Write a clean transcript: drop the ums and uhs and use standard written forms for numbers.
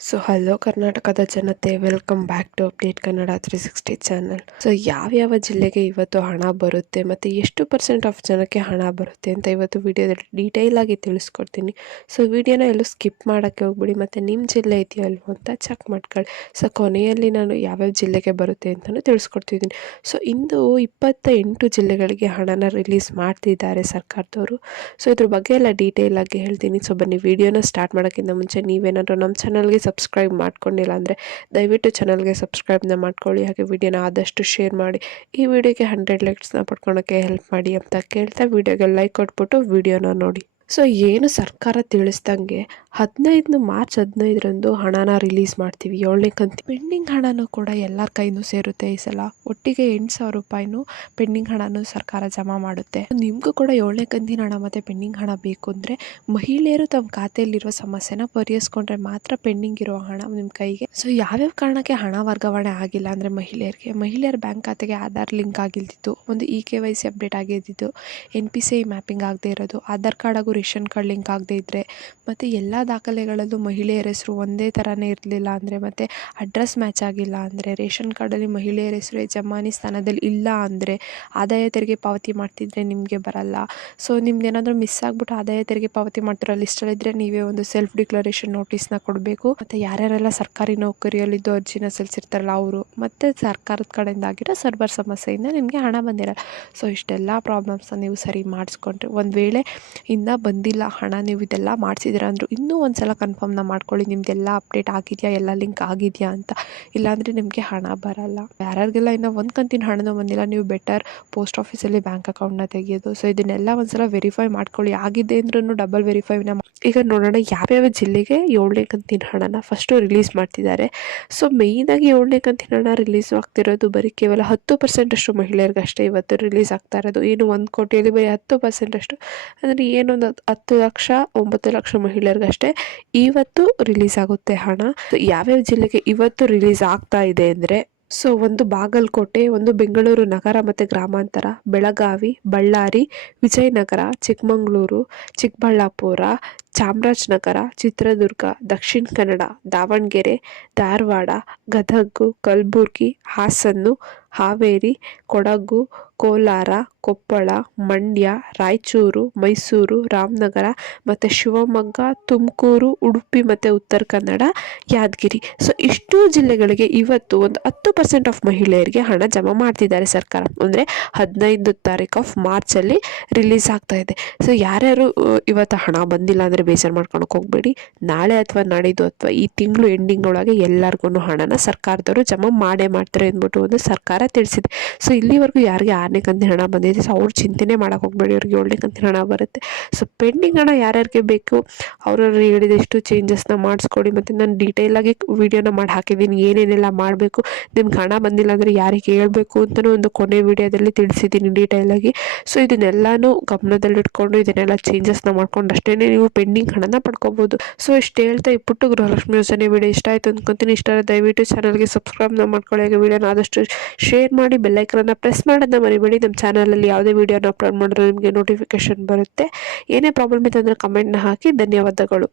Hello ಕರ್ನಾಟಕದ ಜನತೆ, welcome back to update Kannada 360 channel. ಯಾವ್ಯಾವ ಜಿಲ್ಲೆಗೆ ಇವತ್ತು ಹಣ ಬರುತ್ತೆ ಮತ್ತು ಎಷ್ಟು ಪರ್ಸೆಂಟ್ ಆಫ್ ಜನಕ್ಕೆ ಹಣ ಬರುತ್ತೆ ಅಂತ ಇವತ್ತು ವಿಡಿಯೋದಲ್ಲಿ ಡೀಟೇಲ್ ಆಗಿ ತಿಳಿಸ್ಕೊಡ್ತೀನಿ. ವಿಡಿಯೋನ ಎಲ್ಲೂ ಸ್ಕಿಪ್ ಮಾಡೋಕ್ಕೆ ಹೋಗ್ಬಿಡಿ ಮತ್ತು ನಿಮ್ಮ ಜಿಲ್ಲೆ ಇದೆಯಲ್ವ ಅಂತ ಚೆಕ್ ಮಾಡ್ಕೊಳ್ಳಿ. ಕೊನೆಯಲ್ಲಿ ನಾನು ಯಾವ್ಯಾವ ಜಿಲ್ಲೆಗೆ ಬರುತ್ತೆ ಅಂತಲೂ ತಿಳಿಸ್ಕೊಡ್ತಿದ್ದೀನಿ. ಇಂದು 28 ಜಿಲ್ಲೆಗಳಿಗೆ ಹಣನ ರಿಲೀಸ್ ಮಾಡ್ತಿದ್ದಾರೆ ಸರ್ಕಾರದವರು. ಇದ್ರ ಬಗ್ಗೆ ಎಲ್ಲ ಡೀಟೇಲ್ ಆಗಿ ಹೇಳ್ತೀನಿ. ಬನ್ನಿ ವಿಡಿಯೋನ ಸ್ಟಾರ್ಟ್ ಮಾಡೋಕ್ಕಿಂತ ಮುಂಚೆ ನೀವೇನಾದರೂ ನಮ್ಮ ಚಾನಲ್ಗೆ ಸಬ್ಸ್ಕ್ರೈಬ್ ಮಾಡ್ಕೊಂಡಿಲ್ಲ ಅಂದರೆ ದಯವಿಟ್ಟು ಚಾನಲ್ಗೆ ಸಬ್ಸ್ಕ್ರೈಬ್ನ ಮಾಡ್ಕೊಳ್ಳಿ. ಹಾಗೆ ವಿಡಿಯೋನ ಆದಷ್ಟು ಶೇರ್ ಮಾಡಿ. ಈ ವಿಡಿಯೋಗೆ 100 ಲೈಕ್ಸ್ನ ಪಡ್ಕೊಳಕ್ಕೆ ಹೆಲ್ಪ್ ಮಾಡಿ ಅಂತ ಕೇಳ್ತಾ ವಿಡಿಯೋಗೆ ಲೈಕ್ ಕೊಟ್ಬಿಟ್ಟು ವಿಡಿಯೋನ ನೋಡಿ. ಏನು ಸರ್ಕಾರ ತಿಳಿಸ್ದಂಗೆ ಮಾರ್ಚ್ 15ರಂದು ಹಣನ ರಿಲೀಸ್ ಮಾಡ್ತೀವಿ. 7ನೇ ಕಂತು ಪೆಂಡಿಂಗ್ ಹಣನೂ ಕೂಡ ಎಲ್ಲರ ಕೈನೂ ಸೇರುತ್ತೆ. ಈ ಸಲ ಒಟ್ಟಿಗೆ 8,000 ರೂಪಾಯಿನೂ ಪೆಂಡಿಂಗ್ ಹಣನೂ ಸರ್ಕಾರ ಜಮಾ ಮಾಡುತ್ತೆ. ನಿಮಗೂ ಕೂಡ 7ನೇ ಕಂತಿನ ಹಣ ಮತ್ತು ಪೆಂಡಿಂಗ್ ಹಣ ಬೇಕು ಅಂದರೆ ಮಹಿಳೆಯರು ತಮ್ಮ ಖಾತೆಯಲ್ಲಿರುವ ಸಮಸ್ಯೆನ ಪರಿಹರಿಸ್ಕೊಂಡ್ರೆ ಮಾತ್ರ ಪೆಂಡಿಂಗ್ ಇರೋ ಹಣ ನಿಮ್ಮ ಕೈಗೆ. ಯಾವ್ಯಾವ ಕಾರಣಕ್ಕೆ ಹಣ ವರ್ಗಾವಣೆ ಆಗಿಲ್ಲ ಅಂದರೆ ಮಹಿಳೆಯರ ಬ್ಯಾಂಕ್ ಖಾತೆಗೆ ಆಧಾರ್ ಲಿಂಕ್ ಆಗಿಲ್ದಿತ್ತು, ಒಂದು KYC ಅಪ್ಡೇಟ್ ಆಗಿದ್ದಿದ್ದು, NPCI ಮ್ಯಾಪಿಂಗ್ ಆಗದೆ ಇರೋದು, ಆಧಾರ್ ಕಾರ್ಡ್ ಹಾಗೂ ರೇಷನ್ ಕಾರ್ಡ್ ಲಿಂಕ್ ಆಗದೆ ಇದ್ದರೆ, ಮತ್ತು ಎಲ್ಲ ದಾಖಲೆಗಳಲ್ಲೂ ಮಹಿಳೆಯರ ಹೆಸರು ಒಂದೇ ಥರನೇ ಇರಲಿಲ್ಲ ಅಂದರೆ, ಮತ್ತು ಅಡ್ರೆಸ್ ಮ್ಯಾಚ್ ಆಗಿಲ್ಲ ಅಂದರೆ, ರೇಷನ್ ಕಾರ್ಡಲ್ಲಿ ಮಹಿಳೆಯರ ಹೆಸರು ಯಜಮಾನಿ ಸ್ಥಾನದಲ್ಲಿ ಇಲ್ಲ ಅಂದರೆ, ಆದಾಯ ತೆರಿಗೆ ಪಾವತಿ ಮಾಡ್ತಿದ್ರೆ ನಿಮಗೆ ಬರಲ್ಲ. ನಿಮ್ದೇನಾದರೂ ಮಿಸ್ ಆಗಿಬಿಟ್ಟು ಆದಾಯ ತೆರಿಗೆ ಪಾವತಿ ಮಾಡ್ತಿರೋ ಲಿಸ್ಟಲ್ಲಿದ್ದರೆ ನೀವೇ ಒಂದು ಸೆಲ್ಫ್ ಡಿಕ್ಲರೇಷನ್ ನೋಟಿಸ್ನ ಕೊಡಬೇಕು. ಮತ್ತು ಯಾರ್ಯಾರೆಲ್ಲ ಸರ್ಕಾರಿ ನೌಕರಿಯಲ್ಲಿದ್ದು ಅರ್ಜಿನ ಸಲ್ಲಿಸಿರ್ತಾರಲ್ಲ ಅವರು, ಮತ್ತು ಸರ್ಕಾರದ ಕಡೆಯಿಂದ ಆಗಿರೋ ಸರ್ವರ್ ಸಮಸ್ಯೆಯಿಂದ ನಿಮಗೆ ಹಣ ಬಂದಿರಲ್ಲ. ಇಷ್ಟೆಲ್ಲ ಪ್ರಾಬ್ಲಮ್ಸ್ನ ನೀವು ಸರಿ ಮಾಡಿಸ್ಕೊಂಡ್ರೆ, ಒಂದು ವೇಳೆ ಇನ್ನೂ ಬಂದಿಲ್ಲ ಹಣ, ನೀವು ಇದೆಲ್ಲ ಮಾಡಿಸಿದ್ದೀರ ಅಂದರು ಇನ್ನೂ ಒಂದು ಸಲ ಕನ್ಫರ್ಮ್ನ ಮಾಡ್ಕೊಳ್ಳಿ ನಿಮ್ಮದೆಲ್ಲ ಅಪ್ಡೇಟ್ ಆಗಿದೆಯಾ, ಎಲ್ಲ ಲಿಂಕ್ ಆಗಿದೆಯಾ ಅಂತ. ಇಲ್ಲಾಂದರೆ ನಿಮಗೆ ಹಣ ಬರಲ್ಲ. ಯಾರ್ಯಾರಿಗೆಲ್ಲ ಇನ್ನೂ ಒಂದು ಕಂತಿನ ಹಣನೂ ಬಂದಿಲ್ಲ, ನೀವು ಬೆಟರ್ ಪೋಸ್ಟ್ ಆಫೀಸಲ್ಲಿ ಬ್ಯಾಂಕ್ ಅಕೌಂಟ್ನ ತೆಗೆಯೋದು. ಇದನ್ನೆಲ್ಲ ಒಂದು ಸಲ ವೆರಿಫೈ ಮಾಡ್ಕೊಳ್ಳಿ. ಆಗಿದೆ ಅಂದ್ರೂ ಡಬಲ್ ವೆರಿಫೈನ ಈಗ ನೋಡೋಣ ಯಾವ್ಯಾವ ಜಿಲ್ಲೆಗೆ 7ನೇ ಕಂತಿನ ಹಣನ ಫಸ್ಟು ರಿಲೀಸ್ ಮಾಡ್ತಿದ್ದಾರೆ. ಮೇಯ್ನಾಗಿ 7ನೇ ಕಂತಿನ ಹಣ ರಿಲೀಸ್ ಆಗ್ತಿರೋದು ಬರೀ ಕೇವಲ 10% ಅಷ್ಟು ಮಹಿಳೆಯರಿಗಷ್ಟೇ ಇವತ್ತು ರಿಲೀಸ್ ಆಗ್ತಾ ಇರೋದು. ಏನು 1 ಕೋಟಿಯಲ್ಲಿ ಬರೀ 10% ಅಷ್ಟು ಅಂದರೆ ಏನೊಂದು 10 ಲಕ್ಷ 9 ಲಕ್ಷ ಮಹಿಳೆಯರಿಗಷ್ಟೇ ಇವತ್ತು ರಿಲೀಸ್ ಆಗುತ್ತೆ ಹಣ. ಯಾವ್ಯಾವ ಜಿಲ್ಲೆಗೆ ಇವತ್ತು ರಿಲೀಸ್ ಆಗ್ತಾ ಇದೆ ಅಂದರೆ, ಒಂದು ಬಾಗಲಕೋಟೆ, ಒಂದು ಬೆಂಗಳೂರು ನಗರ ಮತ್ತು ಗ್ರಾಮಾಂತರ, ಬೆಳಗಾವಿ, ಬಳ್ಳಾರಿ, ವಿಜಯನಗರ, ಚಿಕ್ಕಮಗಳೂರು, ಚಿಕ್ಕಬಳ್ಳಾಪುರ, ಚಾಮರಾಜನಗರ, ಚಿತ್ರದುರ್ಗ, ದಕ್ಷಿಣ ಕನ್ನಡ, ದಾವಣಗೆರೆ, ಧಾರವಾಡ, ಗದಗ, ಕಲಬುರಗಿ, ಹಾಸನ, ಹಾವೇರಿ, ಕೊಡಗು, ಕೋಲಾರ, ಕೊಪ್ಪಳ, ಮಂಡ್ಯ, ರಾಯಚೂರು, ಮೈಸೂರು, ರಾಮನಗರ ಮತ್ತು ಶಿವಮೊಗ್ಗ, ತುಮಕೂರು, ಉಡುಪಿ ಮತ್ತು ಉತ್ತರ ಕನ್ನಡ, ಯಾದಗಿರಿ. ಇಷ್ಟು ಜಿಲ್ಲೆಗಳಿಗೆ ಇವತ್ತು ಒಂದು 10% ಆಫ್ ಮಹಿಳೆಯರಿಗೆ ಹಣ ಜಮಾ ಮಾಡ್ತಿದ್ದಾರೆ ಸರ್ಕಾರ. ಅಂದರೆ 15 ತಾರೀಕು ಆಫ್ ಮಾರ್ಚಲ್ಲಿ ರಿಲೀಸ್ ಆಗ್ತಾ ಇದೆ. ಯಾರ್ಯಾರು ಇವತ್ತು ಹಣ ಬಂದಿಲ್ಲ ಅಂದರೆ ಬೇಜಾರು ಮಾಡ್ಕೊಳಕ್ಕೆ ಹೋಗಬೇಡಿ. ನಾಳೆ ಅಥವಾ ನಾಡಿದ್ದು ಅಥವಾ ಈ ತಿಂಗಳು ಎಂಡಿಂಗ್ ಒಳಗೆ ಎಲ್ಲರಿಗೂ ಹಣನ ಸರ್ಕಾರದವರು ಜಮಾ ಮಾಡ್ತಾರೆ ಅಂದ್ಬಿಟ್ಟು ಒಂದು ಸರ್ಕಾರ ತಿಳಿಸಿದೆ. ಇಲ್ಲಿವರೆಗೂ ಯಾರಿಗೆ 6ನೇ ಕಂತಿನ ಹಣ ಬಂದಿದೆ ಅವ್ರು ಚಿಂತೆನೆ ಮಾಡೋಕೆ ಹೋಗಬೇಡಿ, ಅವ್ರಿಗೆ 7ನೇ ಕಂತಿನ ಹಣ ಬರುತ್ತೆ. ಪೆಂಡಿಂಗ್ ಹಣ ಯಾರ್ಯಾರಿಗೆ ಬೇಕು ಅವ್ರವ್ರು ಹೇಳಿದಷ್ಟು ಚೇಂಜಸ್ನ ಮಾಡಿಸ್ಕೊಡಿ. ಮತ್ತು ನಾನು ಡೀಟೇಲಾಗಿ ವಿಡಿಯೋನ ಮಾಡಿ ಹಾಕಿದ್ದೀನಿ, ಏನೇನೆಲ್ಲ ಮಾಡಬೇಕು, ನಿಮ್ಗೆ ಹಣ ಬಂದಿಲ್ಲ ಅಂದರೆ ಯಾರಿಗೆ ಹೇಳ್ಬೇಕು ಅಂತಲೂ ಒಂದು ಕೊನೆ ವಿಡಿಯೋದಲ್ಲಿ ತಿಳಿಸಿದ್ದೀನಿ ಡೀಟೇಲಾಗಿ. ಇದನ್ನೆಲ್ಲನೂ ಗಮನದಲ್ಲಿಟ್ಕೊಂಡು ಇದನ್ನೆಲ್ಲ ಚೇಂಜಸ್ನ ಮಾಡ್ಕೊಂಡು ಅಷ್ಟೇ ನೀವು ಪೆಂಡಿಂಗ್ ಹಣನ ಪಡ್ಕೋಬೋದು. ಇಷ್ಟು ಹೇಳ್ತಾ ಈ ಪುಟ್ಟ ಗೃಹಲಕ್ಷ್ಮಿ ಯೋಜನೆ ವಿಡಿಯೋ ಇಷ್ಟ ಆಯಿತು ಅಂದ್ಕೊತೀನಿ. ಇಷ್ಟ ದಯವಿಟ್ಟು ಚಾನಲ್ಗೆ ಸಬ್ಸ್ಕ್ರೈಬ್ನ ಮಾಡ್ಕೊಳ್ಳಿ. ಹಾಗೆ ವಿಡಿಯೋನ ಆದಷ್ಟು ಶೇರ್ ಮಾಡಿ, ಬೆಲ್ಲೈಕನ್ನ ಪ್ರೆಸ್ ಮಾಡೋದನ್ನ ಮರಿಬೇಡಿ. ನಮ್ಮ ಚಾನಲಲ್ಲಿ ಯಾವುದೇ ವಿಡಿಯೋನ ಅಪ್ಲೋಡ್ ಮಾಡಿದ್ರೆ ನಿಮಗೆ ನೋಟಿಫಿಕೇಶನ್ ಬರುತ್ತೆ. ಏನೇ ಪ್ರಾಬ್ಲಮ್ ಇತ್ತು ಅಂದರೆ ಕಮೆಂಟ್ನ ಹಾಕಿ. ಧನ್ಯವಾದಗಳು.